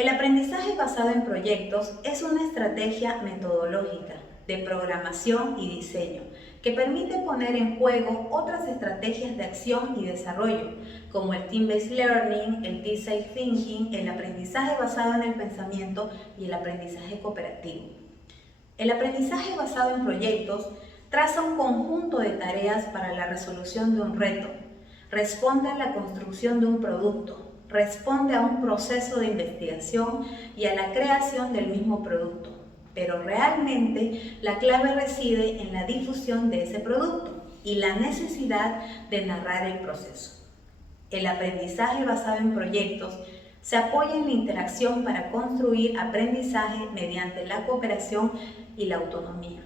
El aprendizaje basado en proyectos es una estrategia metodológica de programación y diseño que permite poner en juego otras estrategias de acción y desarrollo, como el Team-Based Learning, el Design Thinking, el aprendizaje basado en el pensamiento y el aprendizaje cooperativo. El aprendizaje basado en proyectos traza un conjunto de tareas para la resolución de un reto, responde a la construcción de un producto, responde a un proceso de investigación y a la creación del mismo producto, pero realmente la clave reside en la difusión de ese producto y la necesidad de narrar el proceso. El aprendizaje basado en proyectos se apoya en la interacción para construir aprendizaje mediante la cooperación y la autonomía.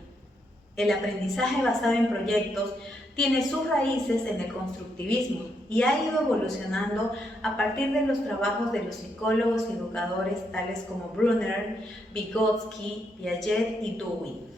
El aprendizaje basado en proyectos tiene sus raíces en el constructivismo y ha ido evolucionando a partir de los trabajos de los psicólogos y educadores tales como Brunner, Vygotsky, Piaget y Dewey.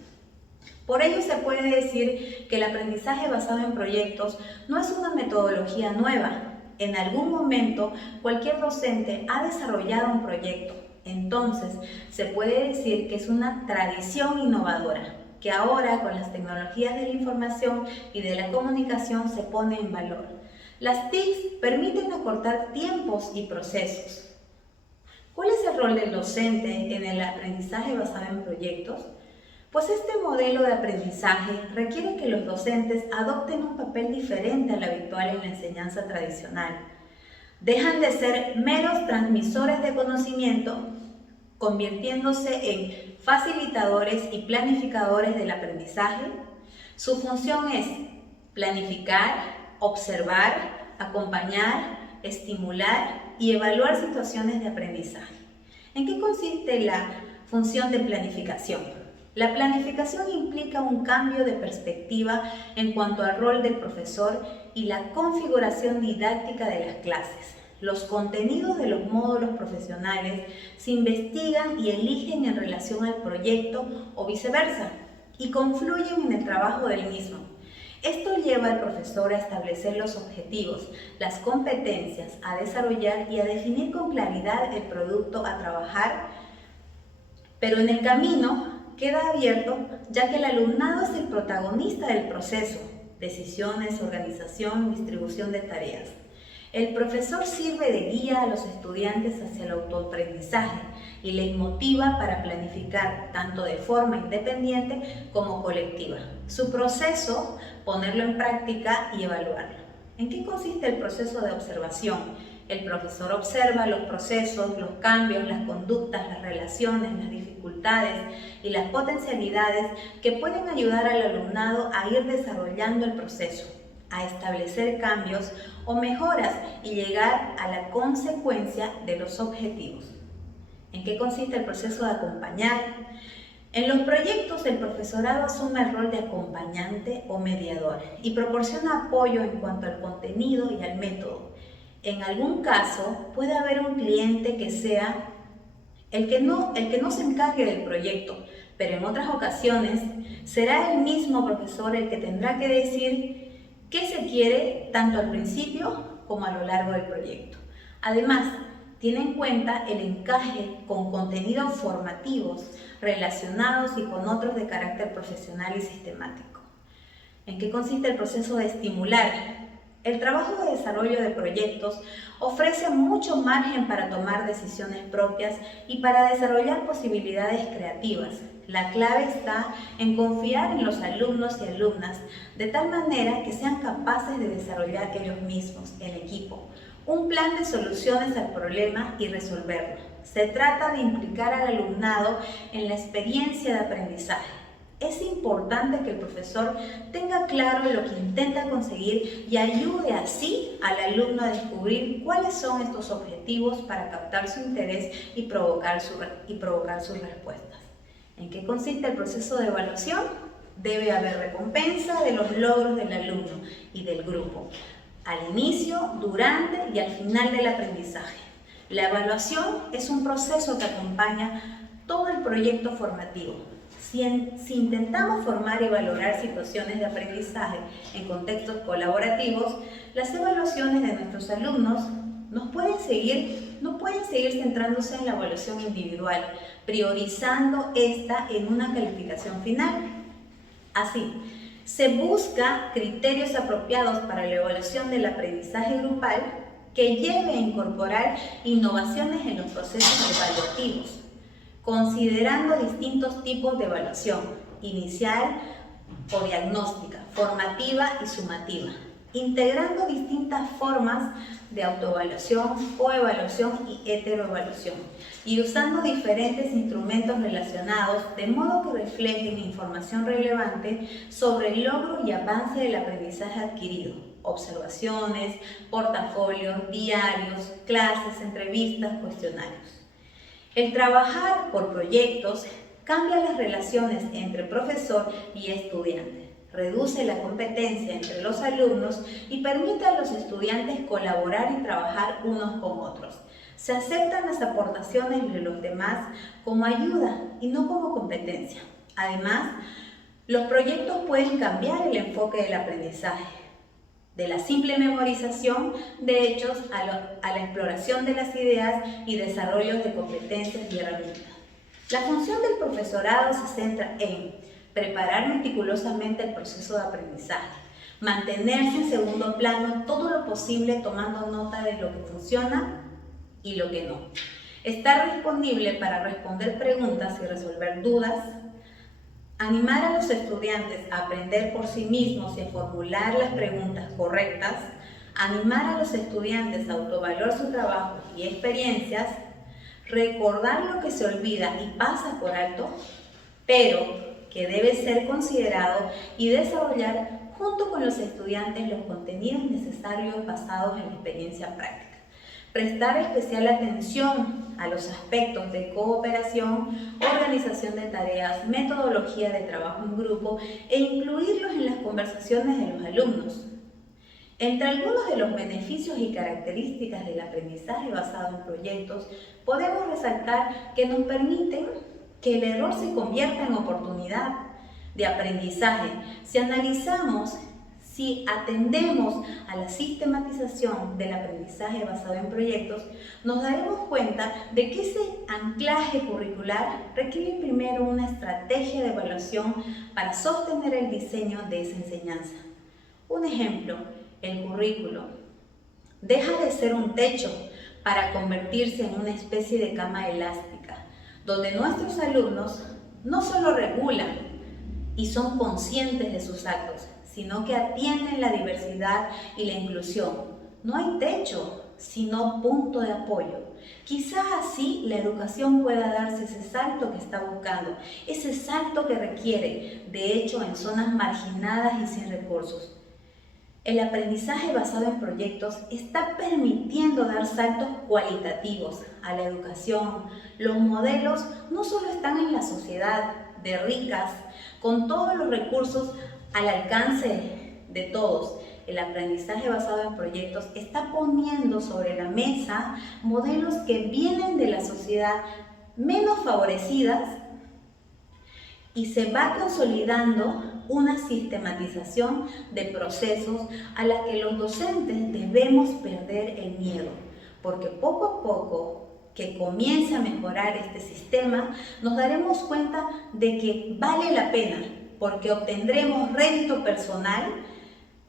Por ello se puede decir que el aprendizaje basado en proyectos no es una metodología nueva. En algún momento cualquier docente ha desarrollado un proyecto, entonces se puede decir que es una tradición innovadora que ahora con las tecnologías de la información y de la comunicación se pone en valor. Las TIC permiten acortar tiempos y procesos. ¿Cuál es el rol del docente en el aprendizaje basado en proyectos? Pues este modelo de aprendizaje requiere que los docentes adopten un papel diferente al habitual en la enseñanza tradicional. Dejan de ser meros transmisores de conocimiento, convirtiéndose en facilitadores y planificadores del aprendizaje. Su función es planificar, observar, acompañar, estimular y evaluar situaciones de aprendizaje. ¿En qué consiste la función de planificación? La planificación implica un cambio de perspectiva en cuanto al rol del profesor y la configuración didáctica de las clases. Los contenidos de los módulos profesionales se investigan y eligen en relación al proyecto o viceversa y confluyen en el trabajo del mismo. Esto lleva al profesor a establecer los objetivos, las competencias a desarrollar y a definir con claridad el producto a trabajar, pero en el camino queda abierto ya que el alumnado es el protagonista del proceso, decisiones, organización, distribución de tareas. El profesor sirve de guía a los estudiantes hacia el autoaprendizaje y les motiva para planificar tanto de forma independiente como colectiva. Su proceso, ponerlo en práctica y evaluarlo. ¿En qué consiste el proceso de observación? El profesor observa los procesos, los cambios, las conductas, las relaciones, las dificultades y las potencialidades que pueden ayudar al alumnado a ir desarrollando el proceso, a establecer cambios o mejoras y llegar a la consecuencia de los objetivos. ¿En qué consiste el proceso de acompañar? En los proyectos el profesorado asume el rol de acompañante o mediador y proporciona apoyo en cuanto al contenido y al método. En algún caso puede haber un cliente que sea el que no se encargue del proyecto, pero en otras ocasiones será el mismo profesor el que tendrá que decir qué se quiere tanto al principio como a lo largo del proyecto. Además, tiene en cuenta el encaje con contenidos formativos relacionados y con otros de carácter profesional y sistemático. ¿En qué consiste el proceso de estimular? El trabajo de desarrollo de proyectos ofrece mucho margen para tomar decisiones propias y para desarrollar posibilidades creativas. La clave está en confiar en los alumnos y alumnas de tal manera que sean capaces de desarrollar ellos mismos, en equipo, un plan de soluciones al problema y resolverlo. Se trata de implicar al alumnado en la experiencia de aprendizaje. Es importante que el profesor tenga claro lo que intenta conseguir y ayude así al alumno a descubrir cuáles son estos objetivos para captar su interés y provocar sus respuestas. ¿En qué consiste el proceso de evaluación? Debe haber recompensa de los logros del alumno y del grupo, al inicio, durante y al final del aprendizaje. La evaluación es un proceso que acompaña todo el proyecto formativo. Si intentamos formar y valorar situaciones de aprendizaje en contextos colaborativos, las evaluaciones de nuestros alumnos no pueden seguir centrándose en la evaluación individual, priorizando esta en una calificación final. Así, se busca criterios apropiados para la evaluación del aprendizaje grupal que lleve a incorporar innovaciones en los procesos evaluativos, considerando distintos tipos de evaluación, inicial o diagnóstica, formativa y sumativa, integrando distintas formas de autoevaluación, coevaluación y heteroevaluación, y usando diferentes instrumentos relacionados de modo que reflejen información relevante sobre el logro y avance del aprendizaje adquirido, observaciones, portafolios, diarios, clases, entrevistas, cuestionarios. El trabajar por proyectos cambia las relaciones entre profesor y estudiante, reduce la competencia entre los alumnos y permite a los estudiantes colaborar y trabajar unos con otros. Se aceptan las aportaciones de los demás como ayuda y no como competencia. Además, los proyectos pueden cambiar el enfoque del aprendizaje, de la simple memorización de hechos a la exploración de las ideas y desarrollo de competencias y herramientas. La función del profesorado se centra en preparar meticulosamente el proceso de aprendizaje, mantenerse en segundo plano todo lo posible tomando nota de lo que funciona y lo que no, estar disponible para responder preguntas y resolver dudas, animar a los estudiantes a aprender por sí mismos y a formular las preguntas correctas, animar a los estudiantes a autoevaluar su trabajo y experiencias, recordar lo que se olvida y pasa por alto, pero que debe ser considerado, y desarrollar junto con los estudiantes los contenidos necesarios basados en la experiencia práctica. Prestar especial atención a los aspectos de cooperación, organización de tareas, metodología de trabajo en grupo e incluirlos en las conversaciones de los alumnos. Entre algunos de los beneficios y características del aprendizaje basado en proyectos, podemos resaltar que nos permiten que el error se convierta en oportunidad de aprendizaje. Si atendemos a la sistematización del aprendizaje basado en proyectos, nos daremos cuenta de que ese anclaje curricular requiere primero una estrategia de evaluación para sostener el diseño de esa enseñanza. Un ejemplo, el currículo deja de ser un techo para convertirse en una especie de cama elástica, donde nuestros alumnos no solo regulan y son conscientes de sus actos, sino que atienden la diversidad y la inclusión. No hay techo, sino punto de apoyo. Quizás así la educación pueda darse ese salto que está buscando, ese salto que requiere, de hecho, en zonas marginadas y sin recursos. El aprendizaje basado en proyectos está permitiendo dar saltos cualitativos a la educación. Los modelos no solo están en la sociedad de ricas, con todos los recursos al alcance de todos. El aprendizaje basado en proyectos está poniendo sobre la mesa modelos que vienen de la sociedad menos favorecidas y se va consolidando una sistematización de procesos a la que los docentes debemos perder el miedo, porque poco a poco que comience a mejorar este sistema, nos daremos cuenta de que vale la pena, porque obtendremos rédito personal,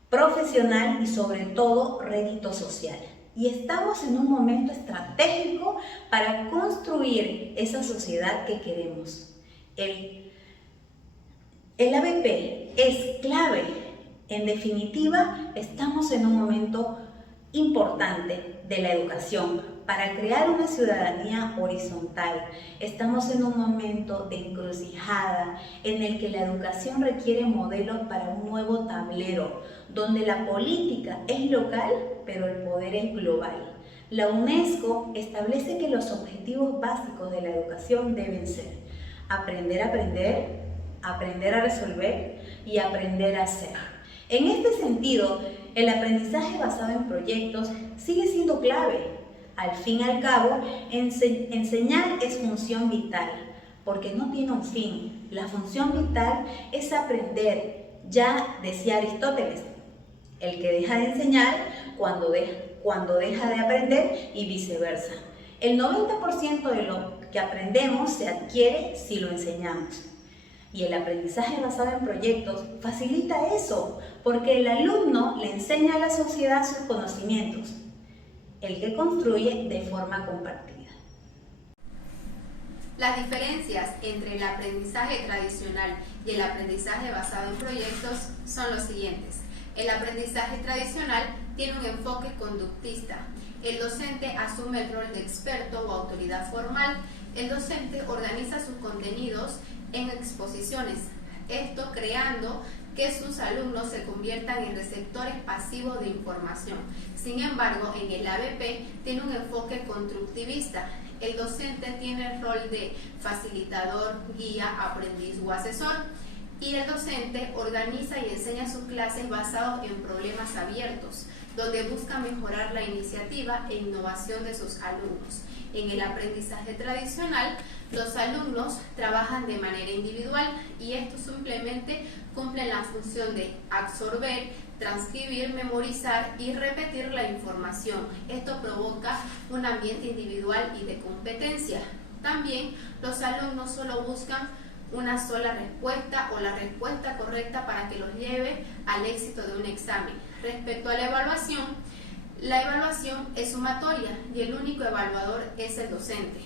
profesional y sobre todo rédito social. Y estamos en un momento estratégico para construir esa sociedad que queremos. El ABP es clave. En definitiva, estamos en un momento importante de la educación para crear una ciudadanía horizontal. Estamos en un momento de encrucijada en el que la educación requiere modelos para un nuevo tablero, donde la política es local, pero el poder es global. La UNESCO establece que los objetivos básicos de la educación deben ser aprender a aprender, aprender a resolver y aprender a hacer. En este sentido, el aprendizaje basado en proyectos sigue siendo clave. Al fin y al cabo, enseñar es función vital, porque no tiene un fin. La función vital es aprender. Ya decía Aristóteles, el que deja de enseñar cuando deja de aprender y viceversa. El 90% de lo que aprendemos se adquiere si lo enseñamos. Y el aprendizaje basado en proyectos facilita eso, porque el alumno le enseña a la sociedad sus conocimientos, el que construye de forma compartida. Las diferencias entre el aprendizaje tradicional y el aprendizaje basado en proyectos son los siguientes. El aprendizaje tradicional tiene un enfoque conductista. El docente asume el rol de experto o autoridad formal. El docente organiza sus contenidos en exposiciones, esto creando que sus alumnos se conviertan en receptores pasivos de información. Sin embargo, en el ABP tiene un enfoque constructivista. El docente tiene el rol de facilitador, guía, aprendiz o asesor, y el docente organiza y enseña sus clases basados en problemas abiertos, donde busca mejorar la iniciativa e innovación de sus alumnos. En el aprendizaje tradicional, los alumnos trabajan de manera individual y estos simplemente cumplen la función de absorber, transcribir, memorizar y repetir la información. Esto provoca un ambiente individual y de competencia. También los alumnos solo buscan una sola respuesta o la respuesta correcta para que los lleve al éxito de un examen. Respecto a la evaluación es sumatoria y el único evaluador es el docente.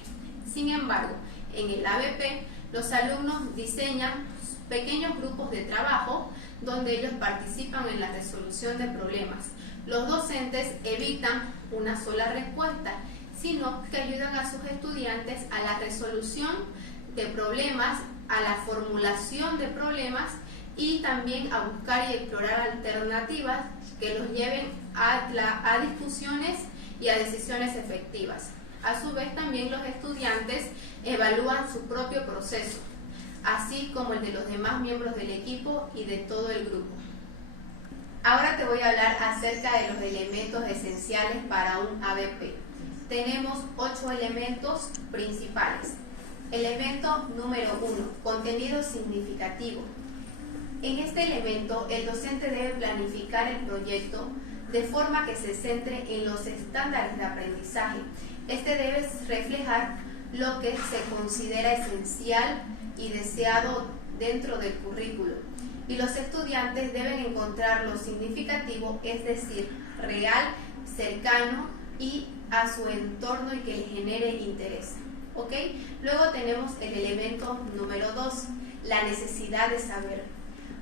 Sin embargo, en el ABP, los alumnos diseñan pequeños grupos de trabajo donde ellos participan en la resolución de problemas. Los docentes evitan una sola respuesta, sino que ayudan a sus estudiantes a la resolución de problemas, a la formulación de problemas y también a buscar y explorar alternativas que los lleven a discusiones y a decisiones efectivas. A su vez, también los estudiantes evalúan su propio proceso, así como el de los demás miembros del equipo y de todo el grupo. Ahora te voy a hablar acerca de los elementos esenciales para un ABP. Tenemos 8 elementos principales. Elemento número 1, contenido significativo. En este elemento, el docente debe planificar el proyecto de forma que se centre en los estándares de aprendizaje. Este debe reflejar lo que se considera esencial y deseado dentro del currículo. Y los estudiantes deben encontrar lo significativo, es decir, real, cercano y a su entorno y que le genere interés. ¿Ok? Luego tenemos el elemento número 2, la necesidad de saber.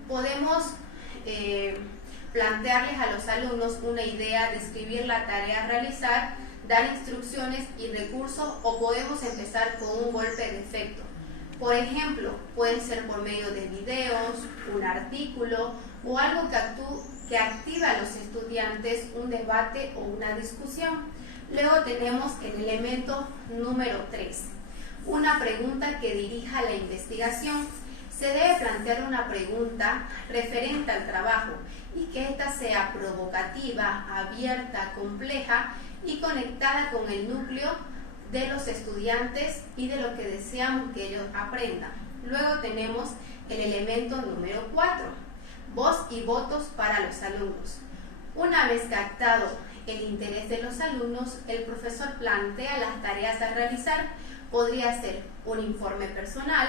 Podemos plantearles a los alumnos una idea, describir la tarea a realizar, dar instrucciones y recursos, o podemos empezar con un golpe de efecto. Por ejemplo, puede ser por medio de videos, un artículo o algo que activa a los estudiantes un debate o una discusión. Luego tenemos el elemento número 3, una pregunta que dirija la investigación. Se debe plantear una pregunta referente al trabajo y que ésta sea provocativa, abierta, compleja y conectada con el núcleo de los estudiantes y de lo que deseamos que ellos aprendan. Luego tenemos el elemento número 4, voz y votos para los alumnos. Una vez captado el interés de los alumnos, el profesor plantea las tareas a realizar. Podría ser un informe personal,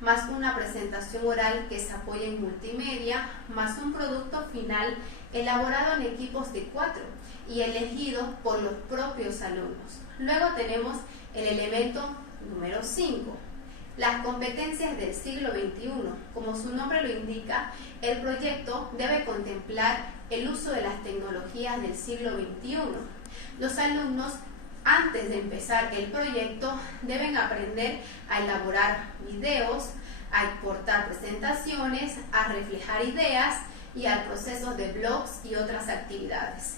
más una presentación oral que se apoya en multimedia, más un producto final elaborado en equipos de 4 y elegido por los propios alumnos. Luego tenemos el elemento número 5, las competencias del siglo XXI. Como su nombre lo indica, el proyecto debe contemplar el uso de las tecnologías del siglo XXI. Los alumnos, antes de empezar el proyecto, deben aprender a elaborar videos, a exportar presentaciones, a reflejar ideas y al proceso de blogs y otras actividades.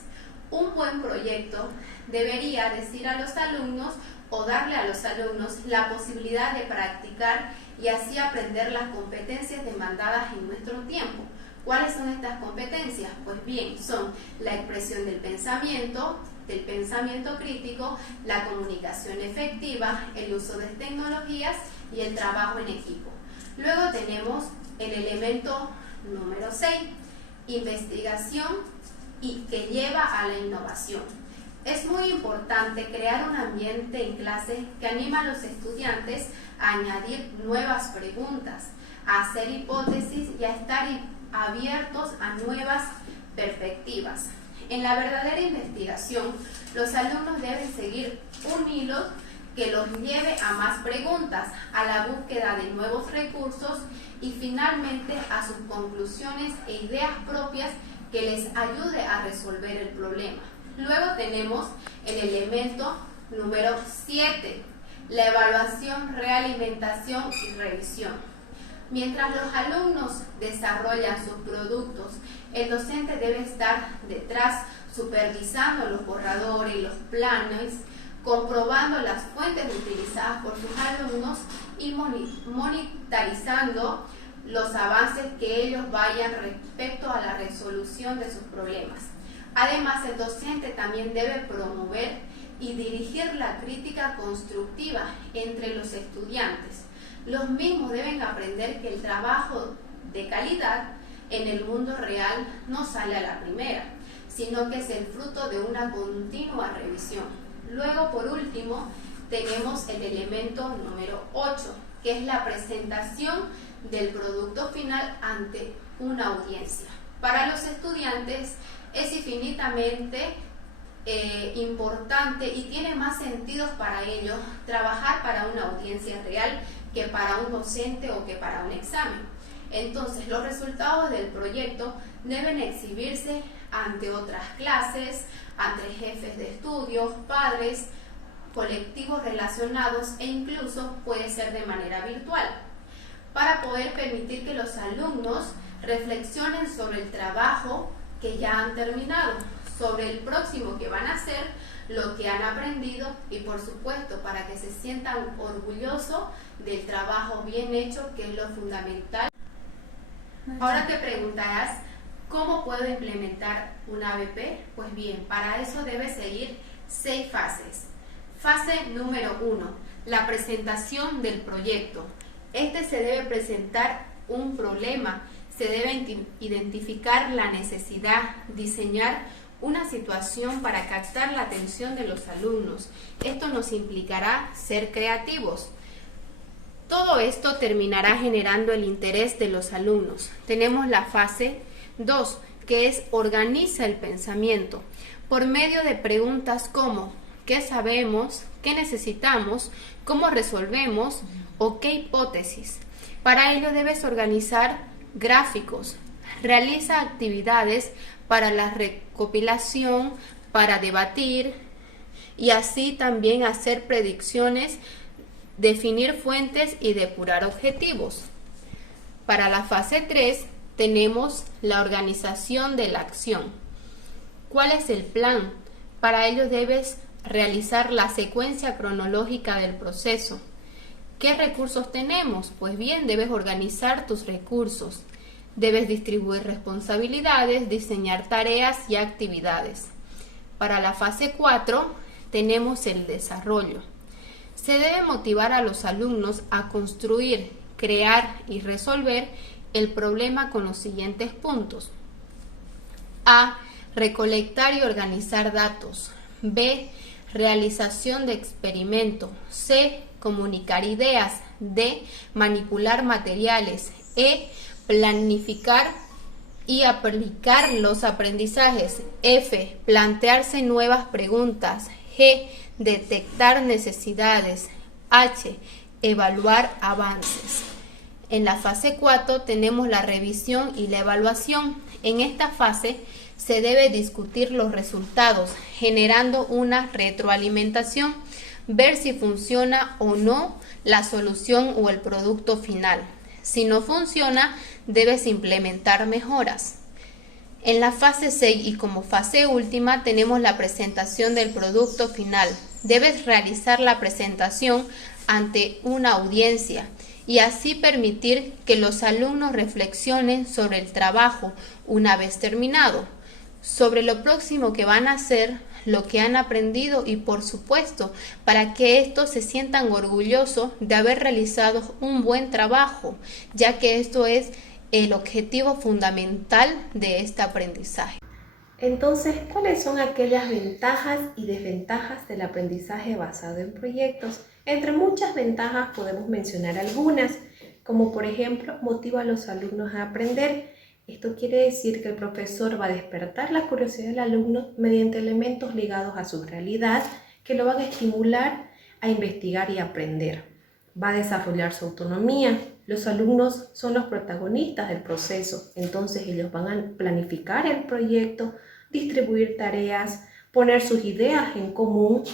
Un buen proyecto debería decir a los alumnos o darle a los alumnos la posibilidad de practicar y así aprender las competencias demandadas en nuestro tiempo. ¿Cuáles son estas competencias? Pues bien, son la expresión del pensamiento crítico, la comunicación efectiva, el uso de tecnologías y el trabajo en equipo. Luego tenemos el elemento número 6, investigación y que lleva a la innovación. Es muy importante crear un ambiente en clase que anima a los estudiantes a añadir nuevas preguntas, a hacer hipótesis y a estar abiertos a nuevas perspectivas. En la verdadera investigación, los alumnos deben seguir un hilo que los lleve a más preguntas, a la búsqueda de nuevos recursos y finalmente a sus conclusiones e ideas propias que les ayude a resolver el problema. Luego tenemos el elemento número 7, la evaluación, realimentación y revisión. Mientras los alumnos desarrollan sus productos, el docente debe estar detrás supervisando los borradores y los planes, comprobando las fuentes utilizadas por sus alumnos y monitorizando los avances que ellos vayan respecto a la resolución de sus problemas. Además, el docente también debe promover y dirigir la crítica constructiva entre los estudiantes. Los mismos deben aprender que el trabajo de calidad en el mundo real no sale a la primera, sino que es el fruto de una continua revisión. Luego, por último, tenemos el elemento número 8, que es la presentación del producto final ante una audiencia. Para los estudiantes es infinitamente importante y tiene más sentido para ellos trabajar para una audiencia real que para un docente o que para un examen. Entonces, los resultados del proyecto deben exhibirse ante otras clases, ante jefes de estudios, padres, colectivos relacionados e incluso puede ser de manera virtual, para poder permitir que los alumnos reflexionen sobre el trabajo que ya han terminado, sobre el próximo que van a hacer, lo que han aprendido y por supuesto para que se sientan orgullosos del trabajo bien hecho, que es lo fundamental. Ahora te preguntarás, ¿cómo puedo implementar un ABP? Pues bien, para eso debes seguir 6 fases. Fase número 1, la presentación del proyecto. Este se debe presentar un problema, se debe identificar la necesidad, diseñar una situación para captar la atención de los alumnos. Esto nos implicará ser creativos. Todo esto terminará generando el interés de los alumnos. Tenemos la fase 2, que es organiza el pensamiento, por medio de preguntas como ¿qué sabemos? ¿Qué necesitamos? ¿Cómo resolvemos? ¿O qué hipótesis? Para ello debes organizar gráficos, realiza actividades para la recopilación, para debatir y así también hacer predicciones, definir fuentes y depurar objetivos. Para la fase 3 tenemos la organización de la acción. ¿Cuál es el plan? Para ello debes realizar la secuencia cronológica del proceso. ¿Qué recursos tenemos? Pues bien, debes organizar tus recursos. Debes distribuir responsabilidades, diseñar tareas y actividades. Para la fase 4 tenemos el desarrollo. Se debe motivar a los alumnos a construir, crear y resolver el problema con los siguientes puntos. A. Recolectar y organizar datos. B. Realización de experimento. C. Comunicar ideas. D. Manipular materiales. E. Planificar y aplicar los aprendizajes. F. Plantearse nuevas preguntas. G. Detectar necesidades. H. Evaluar avances. En la fase 4 tenemos la revisión y la evaluación. En esta fase se debe discutir los resultados, generando una retroalimentación, ver si funciona o no la solución o el producto final. Si no funciona, debes implementar mejoras. En la fase 6 y como fase última tenemos la presentación del producto final. Debes realizar la presentación ante una audiencia y así permitir que los alumnos reflexionen sobre el trabajo una vez terminado, sobre lo próximo que van a hacer, lo que han aprendido y por supuesto para que estos se sientan orgullosos de haber realizado un buen trabajo, ya que esto es el objetivo fundamental de este aprendizaje. Entonces, ¿cuáles son aquellas ventajas y desventajas del aprendizaje basado en proyectos? Entre muchas ventajas podemos mencionar algunas, como por ejemplo, motiva a los alumnos a aprender. Esto quiere decir que el profesor va a despertar la curiosidad del alumno mediante elementos ligados a su realidad que lo van a estimular a investigar y aprender. Va a desarrollar su autonomía. Los alumnos son los protagonistas del proceso, entonces ellos van a planificar el proyecto, distribuir tareas, poner sus ideas en común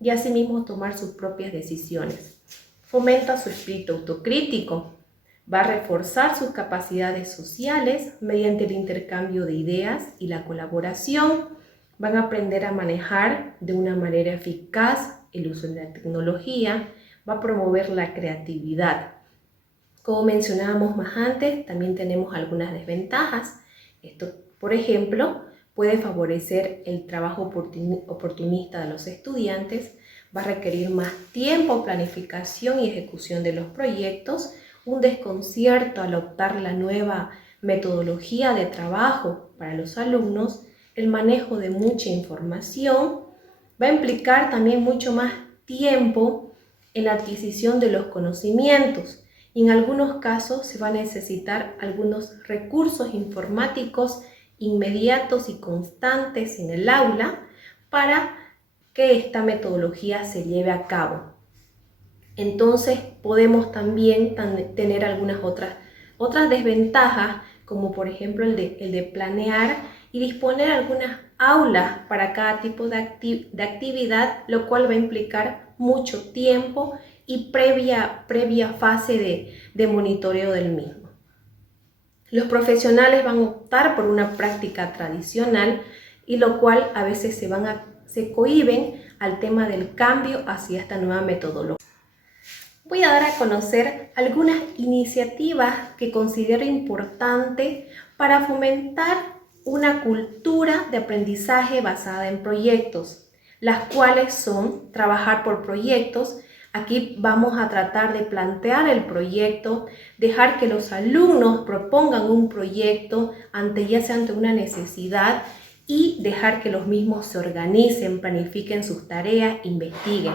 y asimismo tomar sus propias decisiones. Fomenta su espíritu autocrítico. Va a reforzar sus capacidades sociales mediante el intercambio de ideas y la colaboración. Van a aprender a manejar de una manera eficaz el uso de la tecnología. Va a promover la creatividad. Como mencionábamos más antes, también tenemos algunas desventajas. Esto, por ejemplo, puede favorecer el trabajo oportunista de los estudiantes. Va a requerir más tiempo, planificación y ejecución de los proyectos. Un desconcierto al optar la nueva metodología de trabajo para los alumnos, el manejo de mucha información, va a implicar también mucho más tiempo en la adquisición de los conocimientos y en algunos casos se va a necesitar algunos recursos informáticos inmediatos y constantes en el aula para que esta metodología se lleve a cabo. Entonces podemos también tener algunas otras desventajas, como por ejemplo el de planear y disponer algunas aulas para cada tipo de actividad, lo cual va a implicar mucho tiempo y previa fase de monitoreo del mismo. Los profesionales van a optar por una práctica tradicional y lo cual a veces se cohíben al tema del cambio hacia esta nueva metodología. Voy a dar a conocer algunas iniciativas que considero importantes para fomentar una cultura de aprendizaje basada en proyectos, las cuales son trabajar por proyectos. Aquí vamos a tratar de plantear el proyecto, dejar que los alumnos propongan un proyecto ya sea ante una necesidad y dejar que los mismos se organicen, planifiquen sus tareas, investiguen.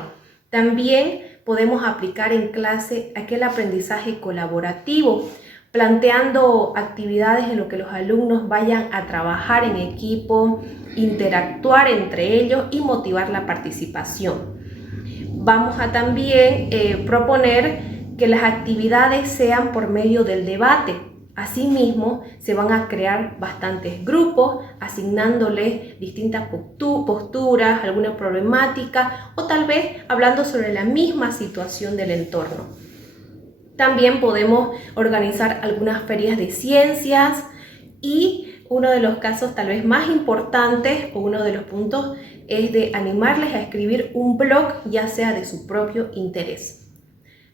También podemos aplicar en clase aquel aprendizaje colaborativo, planteando actividades en lo que los alumnos vayan a trabajar en equipo, interactuar entre ellos y motivar la participación. Vamos a también proponer que las actividades sean por medio del debate. Asimismo, se van a crear bastantes grupos, asignándoles distintas posturas, alguna problemática o tal vez hablando sobre la misma situación del entorno. También podemos organizar algunas ferias de ciencias y uno de los casos tal vez más importantes o uno de los puntos es de animarles a escribir un blog, ya sea de su propio interés.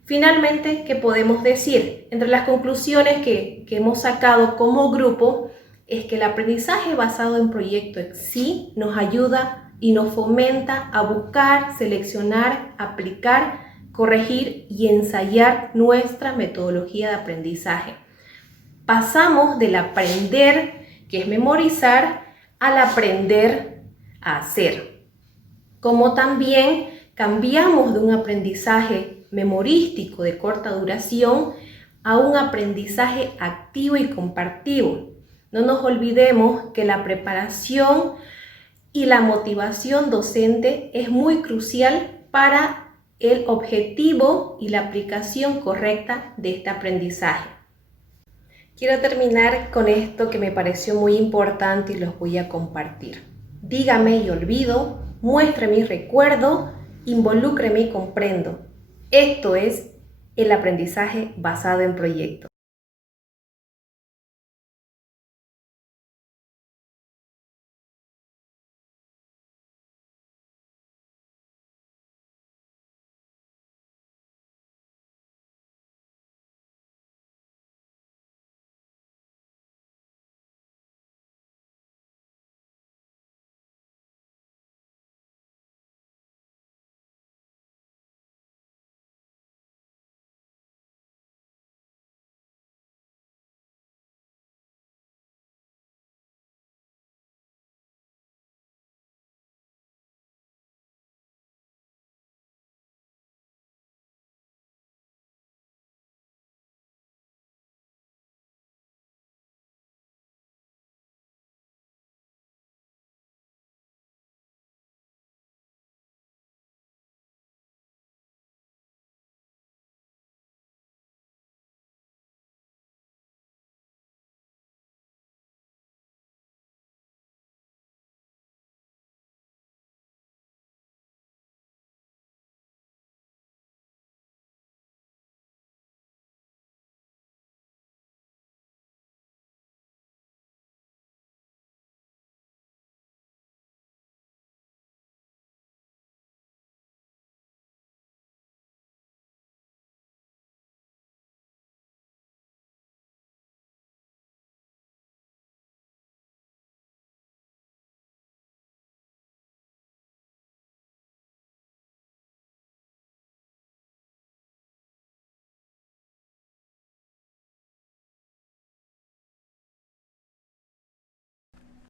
Finalmente, ¿qué podemos decir? Entre las conclusiones que hemos sacado como grupo es que el aprendizaje basado en proyectos sí nos ayuda y nos fomenta a buscar, seleccionar, aplicar, corregir y ensayar nuestra metodología de aprendizaje. Pasamos del aprender, que es memorizar, al aprender a hacer. Como también cambiamos de un aprendizaje memorístico de corta duración a un aprendizaje activo y compartido. No nos olvidemos que la preparación y la motivación docente es muy crucial para el objetivo y la aplicación correcta de este aprendizaje. Quiero terminar con esto que me pareció muy importante y los voy a compartir. Dígame y olvido, muéstrame y recuerdo, involúcreme y comprendo. Esto es el aprendizaje basado en proyectos.